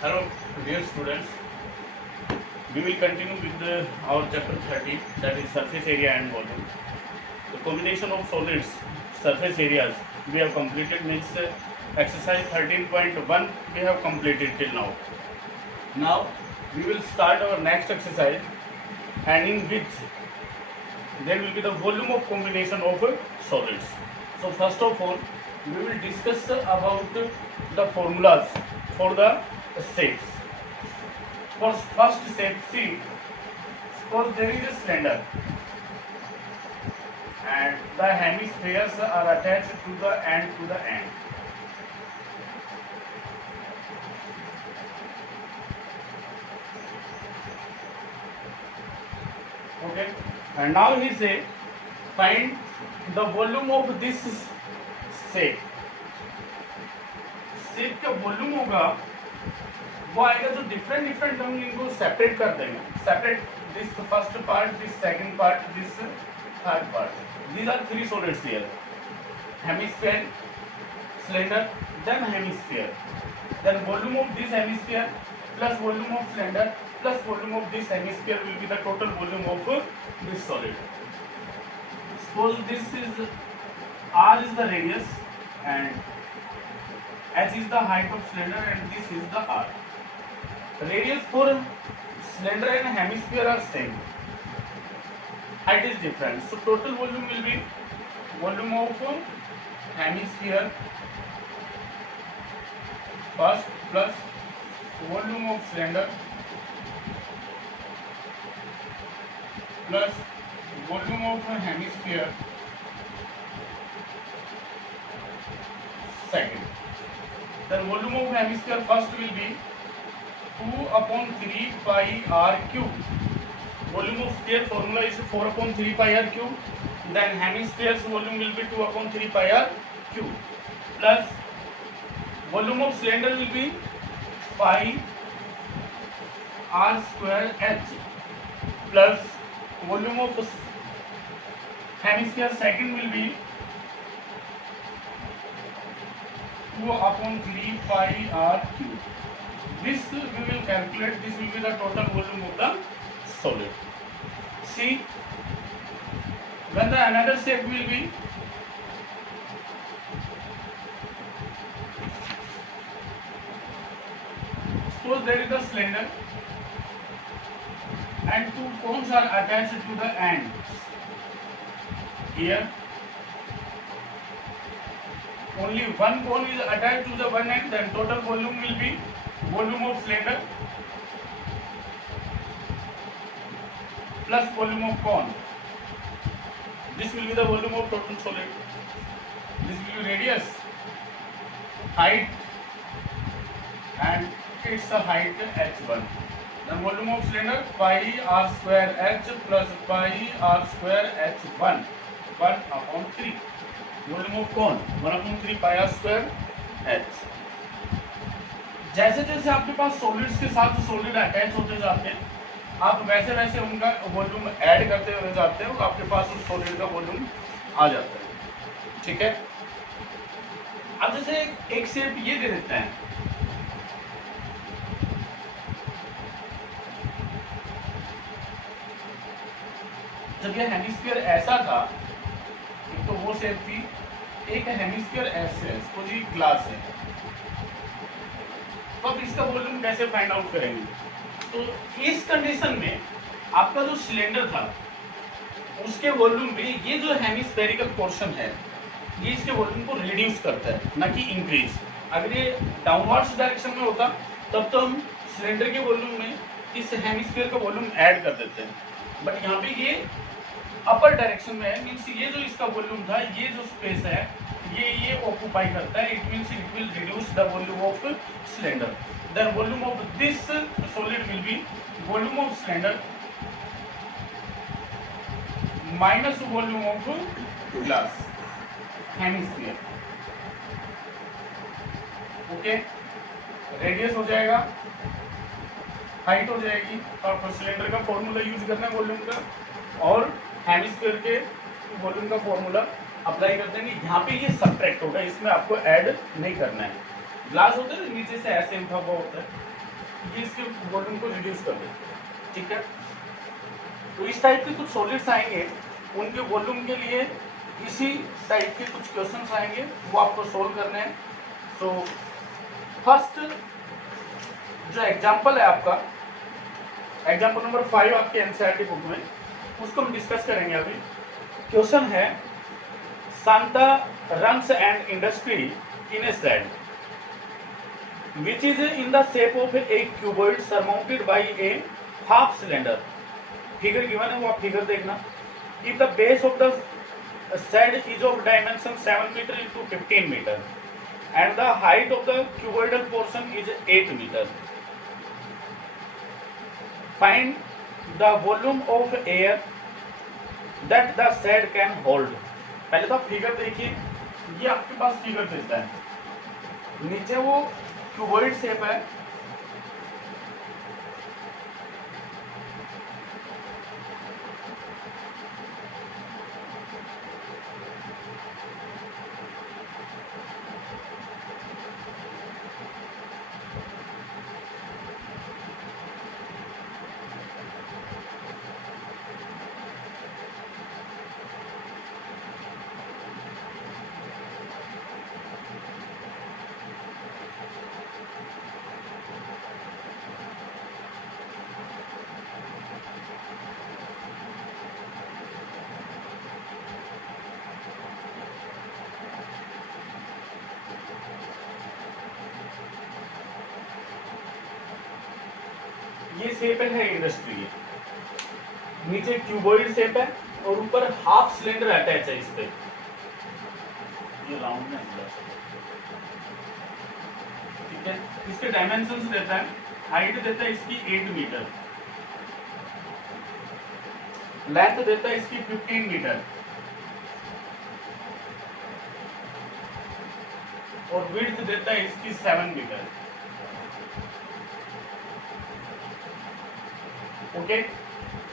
Hello, dear students. We will continue with our chapter 30, that is surface area and volume. The combination of solids, surface areas, we have completed. Means exercise 13.1 we have completed till now. Now we will start our next exercise, and in which there will be the volume of combination of solids. So first of all, we will discuss about the formulas for the shapes. For first shape, see, suppose there is a cylinder and the hemispheres are attached to the end. Okay, and now he say find the volume of this shape. Shape का volume होगा वो आएगा, जो different हम इनको separate कर देंगे. Separate this first part, this second part, this third part. These are three solids here. Hemisphere, cylinder, then hemisphere. Then volume of this hemisphere plus volume of cylinder plus volume of this hemisphere will be the total volume of this solid. Suppose this is r is the radius and h is the height of cylinder and this is the r. Radius for cylinder and hemisphere are same, height is different, so total volume will be volume of hemisphere first plus volume of cylinder plus volume of hemisphere second. Then volume of hemisphere first will be 2/3 pi r cube. Volume of sphere formula is 4/3 pi r cube. Then hemisphere's volume will be 2/3 pi r cube. Plus volume of cylinder will be pi r square h. Plus volume of hemisphere second will be 2/3 pi r cube. This we will calculate. This will be the total volume of the solid. See, when the another shape will be, suppose there is a cylinder and two cones are attached to the end. Here only one cone is attached to the one end, then total volume will be volume of cylinder plus volume of cone. This will be the volume of total solid. This will be radius, height, and its height h1. Then volume of cylinder pi r square h plus pi r square h1, 1/3. Volume of कौन 1/3 pi R square H. जैसे जैसे आपके पास solids के साथ solid attach होते जाते हैं, आप वैसे वैसे उनका वॉल्यूम ऐड करते हुए जाते हो, आपके पास उस सॉलिड का वॉल्यूम आ जाता है. ठीक है. अब जैसे एक शेप ये दे देते हैं, जब ये हेमिस्फीयर ऐसा था तो वो शेप थी. एक हेमिस्फीयर ऐसे है, इसको जी ग्लास है. तो अब इसका वॉल्यूम कैसे फाइंड आउट करेंगे? तो इस कंडीशन में आपका जो सिलेंडर था उसके वॉल्यूम में ये जो हेमिस्फेरिकल पोर्शन है ये इसके वॉल्यूम को रिड्यूस करता है, ना कि इंक्रीज. अगर ये डाउनवर्ड्स डायरेक्शन में होता तब तो हम सिलेंडर के वॉल्यूम में इस हेमिस्फीयर का वॉल्यूम ऐड कर देते हैं, बट यहाँ पे ये अपर डायरेक्शन में है. मीन्स ये जो इसका वॉल्यूम था, ये जो स्पेस है ये ऑक्यूपाई करता है. It means it will reduce the volume of cylinder. Then volume of this solid will be volume of cylinder minus volume of glass hemisphere. Okay, radius हो जाएगा, हाइट हो जाएगी, और सिलेंडर का फॉर्मूला यूज करना है वॉल्यूम का, और हेमिस्फीयर के वॉल्यूम का फॉर्मूला अप्लाई कर देंगे. यहाँ पे ये सब्ट्रैक्ट होगा, इसमें आपको ऐड नहीं करना है. ग्लास होता है नीचे से ऐसे उठा हुआ होता है, ये इसके वॉल्यूम को रिड्यूस कर देते हैं, ठीक है। तो इस टाइप के कुछ सॉलिड्स आएंगे, उनके वॉल्यूम के लिए इसी टाइप के कुछ क्वेश्चंस आएंगे, वो आपको सोल्व करने हैं। सो फर्स्ट जो एग्जांपल है आपका, एग्जांपल नंबर 5 आपके एनसीईआरटी बुक में, उसको हम डिस्कस करेंगे अभी। क्वेश्चन है, Shanta runs an industry in a shed which is in the shape of a cuboid surmounted by a half cylinder. Figure given है, वो आप फिगर देखना। If the base of the shed is of dimension 7 meter into 15 meter and the height of the cuboidal portion is 8 meter, find the volume of air that the shed can hold. पहले तो आप figure देखिए, ये आपके पास figure देता है, नीचे वो क्यूबॉइड शेप है, ये शेप है इंडस्ट्री, नीचे क्यूबॉइड शेप है और ऊपर हाफ सिलेंडर अटैच है इस पे, ये राउंड में, ठीक है। इसके डायमेंशंस देता है, हाइट देता है इसकी 8 मीटर, लेंथ देता है इसकी 15 मीटर और विड्थ देता है इसकी 7 मीटर। ओके,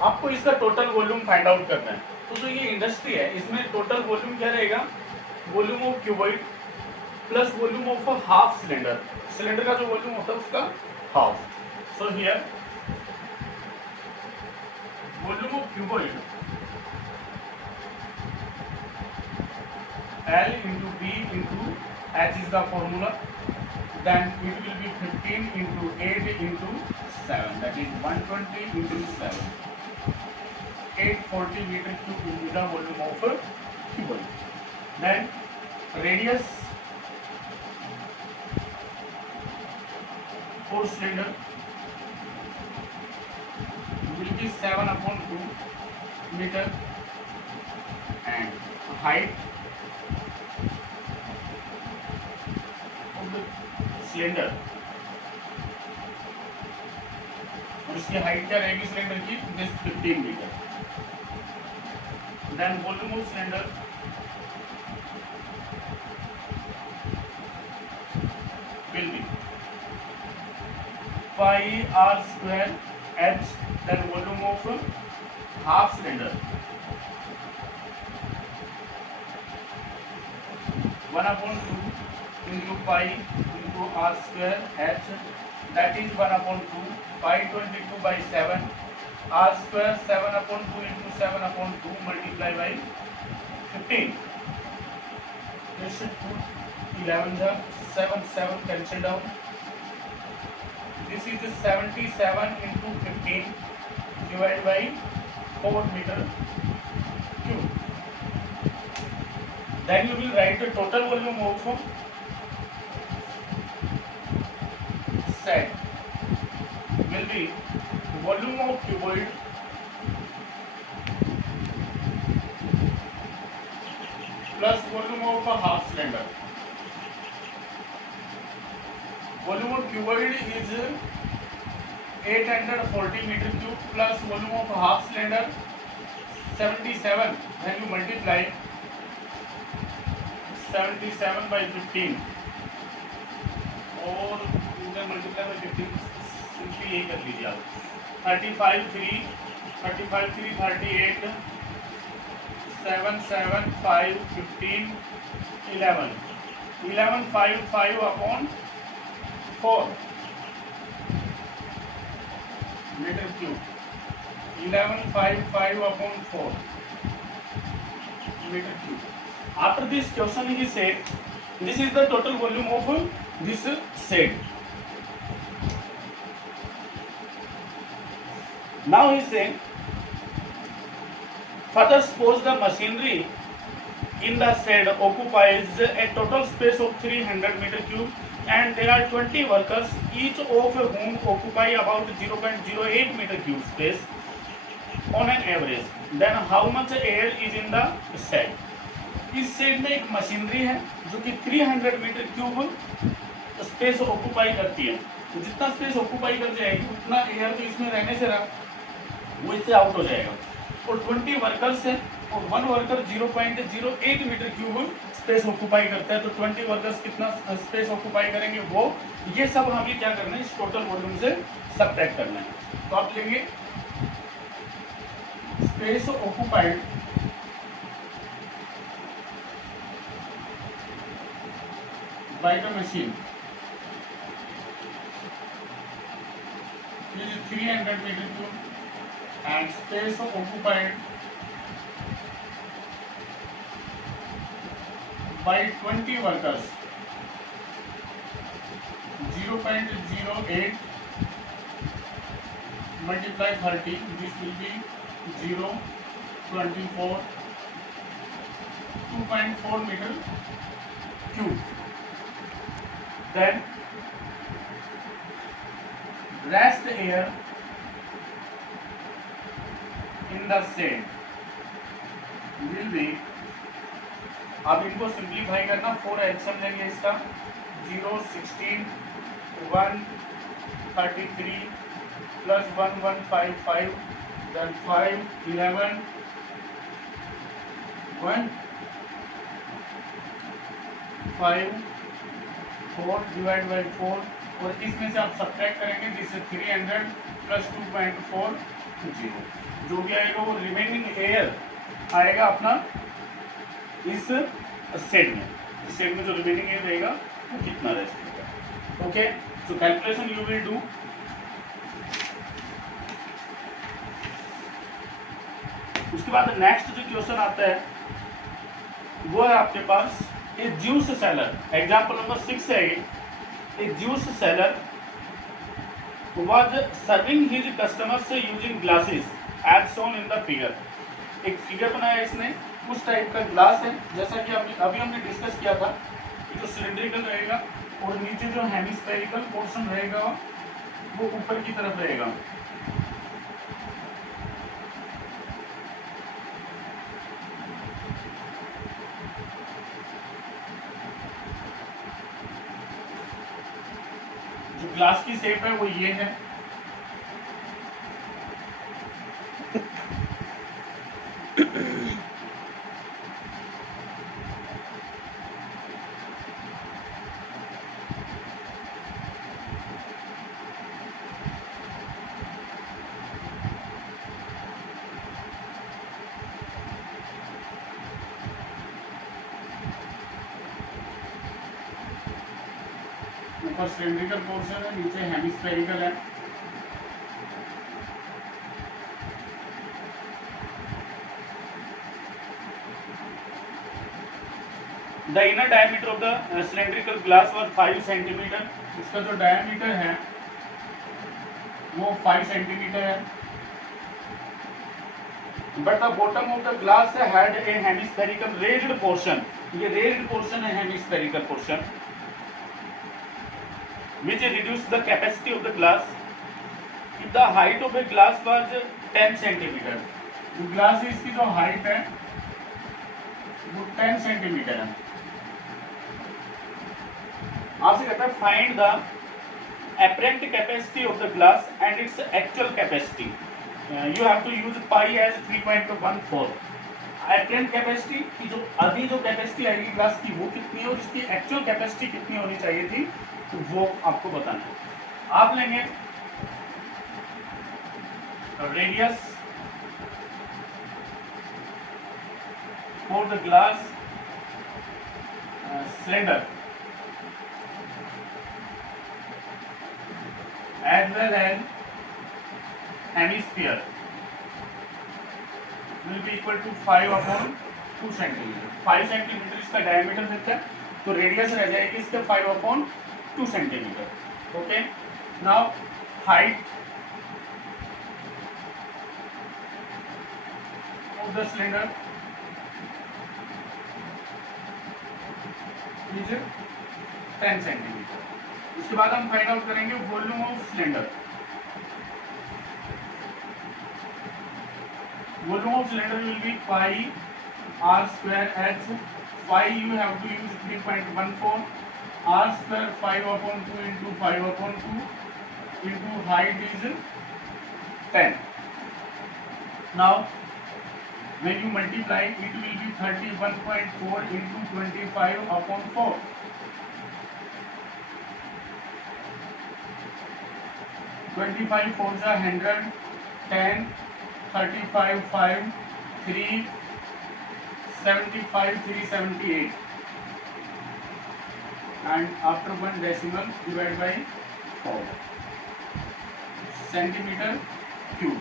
आपको इसका टोटल वॉल्यूम फाइंड आउट करना है। तो जो ये इंडस्ट्री है, इसमें टोटल वॉल्यूम क्या रहेगा, volume of cuboid plus volume of half cylinder, cylinder का जो वॉल्यूम होता है उसका half. So here volume of cuboid L into B into H is the formula, then it will be 15 into 8 into 7, that is 120 into 7, 840 meter cube will be the volume of cuboid. Then radius for cylinder will be 7/2 meter and height cylinder, और इसकी height क्या रहेगी cylinder की, 15 metre. Then volume of cylinder will be pi r square h, then volume of half cylinder 1/2 into pi into r square h, that is 1/2 pi 22 by 7 r square 7/2 into 7/2 multiply by 15. This should put 11 the 7 cancel down. This is 77 into 15 divided by 4 meter cube. Then you will write the total volume of shed will be volume of cuboid plus volume of a half cylinder. Volume of cuboid is 840 meter cube plus volume of half cylinder 77. Then you multiply 77 by 15 और इधर multiply by 15, simply यही कर लीजिए आप। 35 3 38 7 7 5 15 11 5 5 upon 4 metre cube, 1155/4 meter cube. After this question he said, this is the total volume of this shed. Now he saying, further suppose the machinery in the shed occupies a total space of 300 meter cube and there are 20 workers, each of whom occupy about 0.08 meter cube space on an average. Then how much air is in the shed? इस shade में एक machinery है जो कि 300 metre cube space occupy करती है। तो जितना स्पेस ऑक्यूपाई कर जाएगी उतना एयर तो इसमें रहने से वो इससे आउट हो जाएगा। और 20 वर्कर्स है और 1 worker 0.08 metre cube space occupy करता है। तो 20 वर्कर्स कितना स्पेस ऑक्यूपाई करेंगे वो, ये सब हमें क्या करना है, इस टोटल वॉल्यूम से सबट्रैक्ट करना है। तो आप लेंगे space occupied by the machine is 300 meter cube and space occupied by 20 workers 0.08 multiply 30, this will be 0.24 2.4 meter cube. Then rest air in the shed will be, अब इनको सिंप्लीफाई करना, 4 एल्सियम लेंगे इसका, 0 16 1 33 plus 1 155 then 5 11 1 5 4 डिवाइड बाई 4 और इसमें से आप subtract करेंगे, जिससे 300 प्लस 2.40 जो भी आएगा वो रिमेनिंग एयर आएगा अपना इस सेट में। इस सेट में जो रिमेनिंग एयर रहेगा वो कितना रहेगा। Okay, so calculation you will do. उसके बाद नेक्स्ट जो क्वेश्चन आता है वो है आपके पास A juice seller, example number 6 है ये। A juice seller was serving his customers using glasses as shown in the figure. एक फिगर बनाया इसने, उस टाइप का ग्लास है जैसा कि अभी हमने डिस्कस किया था कि जो सिलिंड्रिकल रहेगा और नीचे जो हेमिस्फेरिकल पोर्शन रहेगा वो ऊपर की तरफ रहेगा। ग्लास की शेप है वो ये है। ऊपर सिलिंड्रिकल पोर्शन है, नीचे हेमिस्फेरिकल है। The inner diameter of the cylindrical glass was 5 centimetre. इसका जो डायमीटर है वो 5 सेंटीमीटर है। But the bottom of the glass had a hemispherical raised portion। ये raised portion है hemispherical portion, which reduced the capacity of the glass. If the height of a glass was 10 centimetre, जो glass है इसकी जो height है वो 10 centimetre है। आपसे कहता है find the apparent capacity of the glass and its actual capacity. You have to use pi as 3.14. apparent capacity की जो अभी जो कैपेसिटी आएगी ग्लास की वो कितनी है और इसकी एक्चुअल कैपेसिटी कितनी होनी चाहिए थी तो वो आपको बताना है। आप लेंगे radius for the glass cylinder as well as hemisphere will be equal to 5/2 centimetre. 5 centimetre इसका डायमीटर देता है, तो रेडियस रह जाएगी इसका 5/2 सेंटीमीटर। Okay, now height of the cylinder is 10 centimetre. उसके बाद हम फाइंड आउट करेंगे volume of cylinder. Volume of cylinder will be pi r square h। phi you have to use 3.14, r square 5/2 into 5/2 into height is 10. Now when you multiply it will be 31.4 into 25/4. 25 4s are 100, 10, 35, 5, 3, 75, 378, and after one decimal divide by 4 centimetre cube.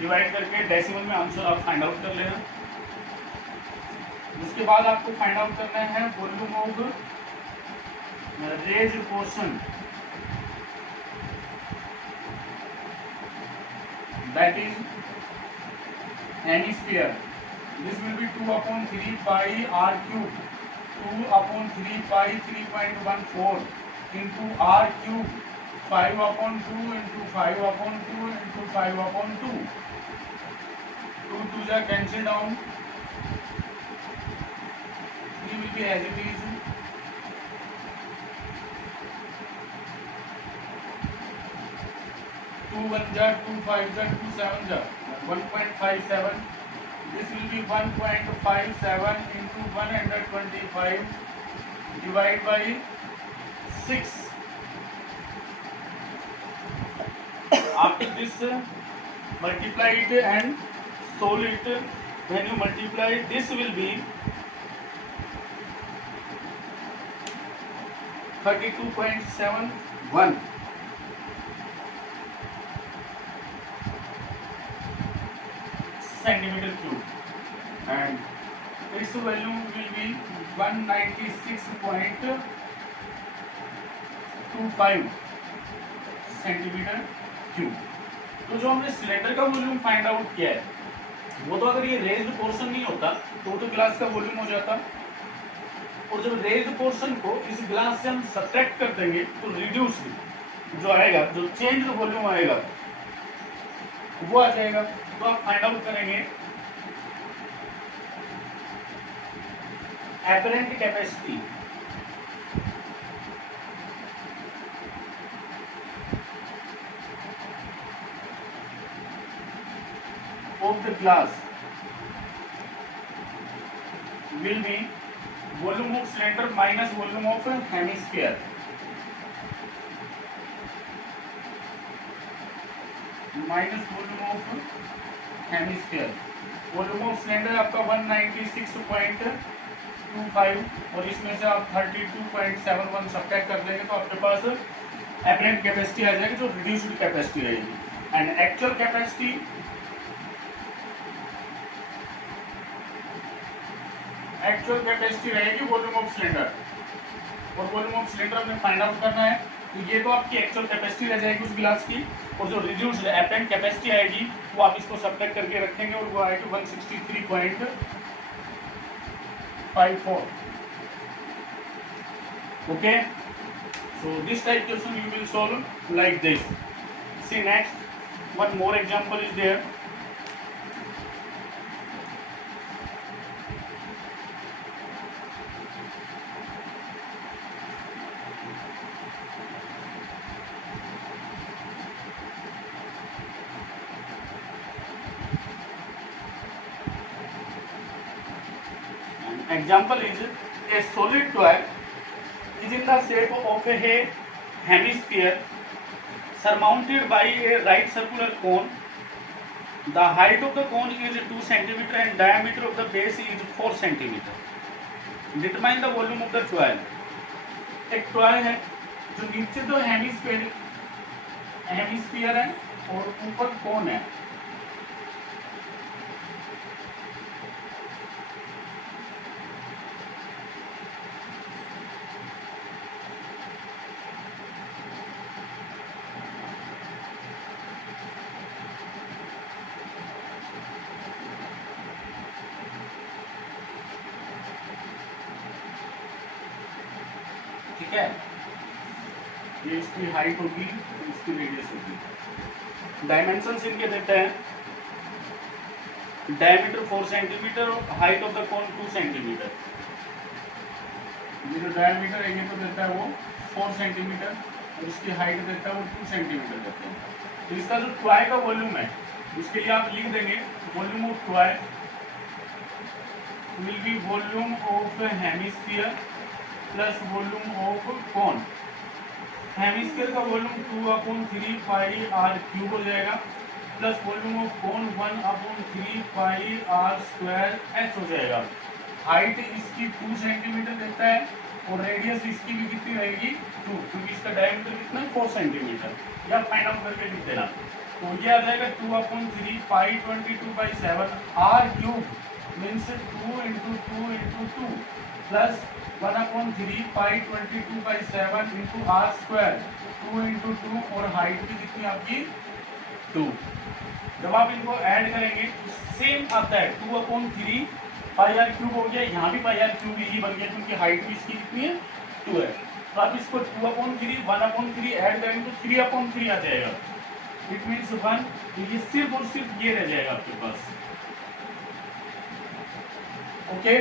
Divide करके decimal में answer आप find out कर लेना। उसके बाद आपको find out करना है volume of raised portion, that is hemisphere. This will be 2/3 pi r cube, 2/3 pi 3.14 into r cube, 5/2 into 5/2 into 5/2. 2 2s are cancelled down, 3 will be as it is, 2 1s are 2 5s are 2 7s are 1.57. This will be 1.57 into 125 divided by 6. After this, multiply it and solve it. When you multiply, this will be 32.71 centimeter cube, and its value will be 196.25 centimetre cube. तो जो हमने cylinder का volume find out किया है वो तो अगर ये रेज्ड पोर्शन नहीं होता तो ग्लास का वॉल्यूम हो जाता, और जब रेज्ड पोर्शन को इस ग्लास से हम सब्ट्रैक्ट कर देंगे तो रिड्यूस्ड जो आएगा, जो चेंज वॉल्यूम आएगा वो आ जाएगा। तो आप फाइंड आउट करेंगे apparent capacity of the glass will be volume of cylinder minus volume of hemisphere. Minus volume of hemisphere. Volume of cylinder आपका 196.25 और इसमें से आप 32.71 सब्ट्रैक्ट कर देंगे तो आपके पास एपरेंट कैपेसिटी आ जाएगी जो रिड्यूस्ड कैपेसिटी रहेगी। एंड एक्चुअल कैपेसिटी रहेगी वॉल्यूम ऑफ सिलेंडर, और वॉल्यूम ऑफ सिलेंडर हमें फाइंड आउट करना है। तो ये तो आपकी एक्चुअल कैपेसिटी रह जाएगी उस गिलास की, और जो रिड्यूस्ड एपरेंट कैपेसिटी आएगी वो आप इसको सब्ट्रैक्ट करके रखेंगे और वो आएगी 163.54। Okay, so this type question you will solve like this. See next, one more example is there. Example is a solid toy is in the shape of a hemisphere surmounted by a right circular cone. The height of the cone is 2 cm and diameter of the base is 4 cm. Determine the volume of the toy. एक toy है जो नीचे तो hemisphere है और ऊपर कौन है। ठीक है, ये इसकी हाइट होगी, इसकी रेडियस होगी। डायमेंशंस इनके देते हैं, डायमीटर 4 सेंटीमीटर और height of the cone 2 centimetre. ये जो डायमीटर है ये तो देता है वो 4 सेंटीमीटर और इसकी हाइट देता है वो 2 सेंटीमीटर देता है। तो इसका जो टॉय का वॉल्यूम है उसके लिए आप लिख देंगे volume of toy will be volume of hemisphere plus volume of cone. Hemisphere का वॉल्यूम 2/3 पाई आर क्यूब हो जाएगा plus volume of cone 1/3 pi R square H हो जाएगा। हाइट इसकी 2 सेंटीमीटर देता है और रेडियस इसकी भी कितनी रहेगी 2, क्योंकि इसका डायमीटर कितना है 4 सेंटीमीटर। या फाइंड आउट करके लिख देना। तो ये आ जाएगा 2/3 pi 22/7 R cube means 2 × 2 × 2 plus 1/3 pi 22/7 into R square 2 × 2 और हाइट भी कितनी आपकी 2। जब आप इनको ऐड करेंगे तो सेम आता है 2/3 पाई आर क्यूब हो गया, यहाँ भी पाई आर क्यूब ही बन गया क्योंकि हाइट भी इसकी कितनी है 2 है। तो आप इसको 2/3 1/3 ऐड करेंगे तो 3/3 आ जाएगा। It means 1। तो ये सिर्फ और सिर्फ ये रह जाएगा आपके पास। ओके,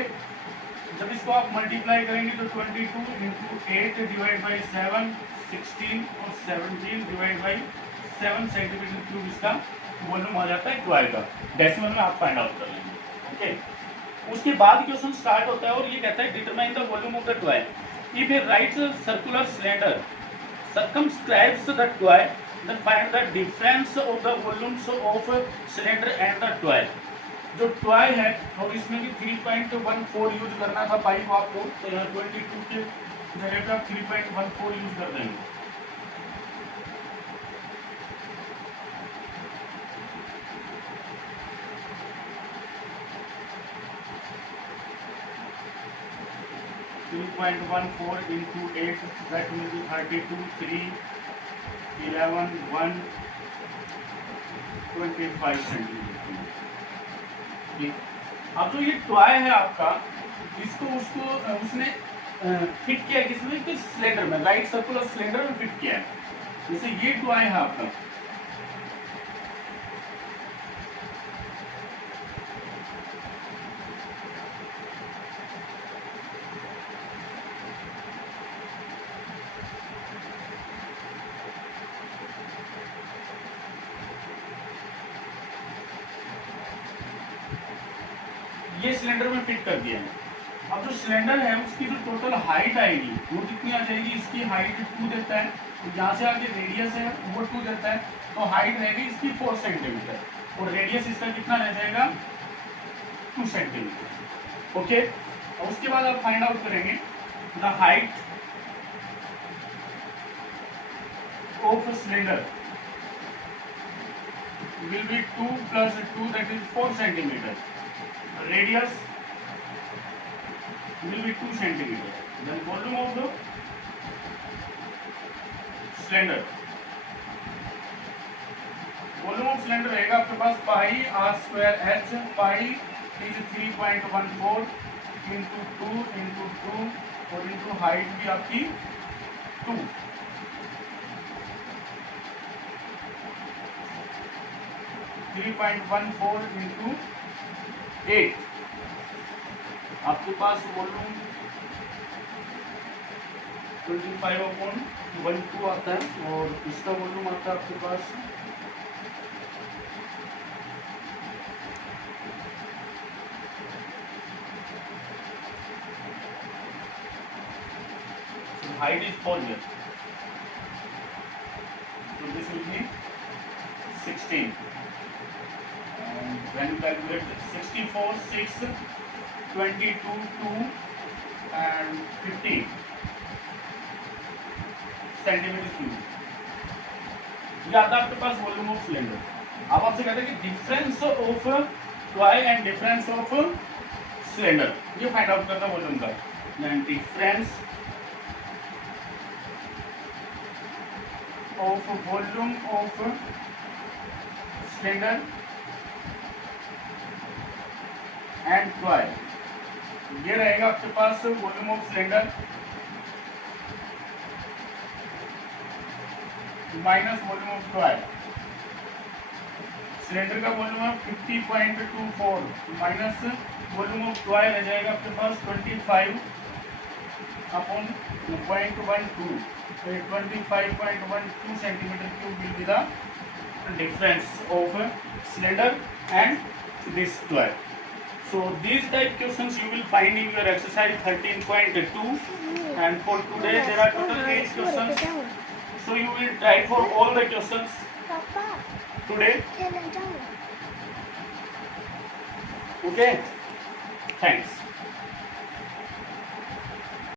जब इसको आप मल्टीप्लाई करेंगे तो 22 × 8 डिवाइड बाई 7 16 और 17 डिवाइड बाई 7 सेंटीमीटर क्यूब इसका वॉल्यूम आ जाता है टॉय का। डेसिमल में आप फाइंड आउट कर लेंगे। ओके, उसके बाद क्वेश्चन स्टार्ट होता है और ये कहता है determine the volume of the toy. If A right circular cylinder circumscribes the toy, then find the difference of the volumes of cylinder and the toy। जो टॉय है और इसमें भी 3.14 यूज करना था पाइप आपको, तो यहाँ 22 के जगह पे आप 3.14 यूज कर देंगे। into 8 that will be 32 3 11 1 25 centimetre. अब जो ये टॉय है आपका, इसको उसने फिट किया किसमें, तो सिलेंडर में, राइट सर्कुलर सिलेंडर में फिट किया है। जैसे ये टॉय है आपका, ये सिलेंडर में फिट कर दिया है। अब जो सिलेंडर है उसकी जो टोटल हाइट आएगी वो कितनी आ जाएगी, इसकी हाइट 2 देता है, तो जहाँ से आगे रेडियस है वो 2 देता है, तो हाइट रहेगी इसकी 4 सेंटीमीटर और रेडियस इसका कितना रह जाएगा 2 सेंटीमीटर। ओके, और उसके बाद आप फाइंड आउट करेंगे the height of cylinder will be 2 plus 2 that is 4 centimeter. Radius will be 2 centimeter. Then volume of the cylinder. Volume of cylinder रहेगा आपके पास पाई r square h, pi is 3.14 into 2 into 2 और into height भी आपकी 2। 3.14 into 8 आपके पास volume 25/12 आता है और इसका वॉल्यूम आता है आपके पास height is 4 here, so this will be 16 and when you calculate 64 6 22 2 and 15 centimeter cube। ये आता है आपके पास वॉल्यूम ऑफ सिलेंडर। अब आपसे कहते हैं कि difference of toy and difference of cylinder, ये फाइंड आउट करना वॉल्यूम का। Then difference of volume of cylinder and toy, ये रहेगा आपके पास volume of cylinder minus volume of toy. Cylinder का वॉल्यूम है 50.24 माइनस वॉल्यूम ऑफ टॉय रह जाएगा आपके पास 25 upon 0.12, 25.12 centimetre cube will be the difference of cylinder and this toy. So these type questions you will find in your exercise 13.2, and for today there are total 8 questions. So you will try for all the questions today. Okay, thanks.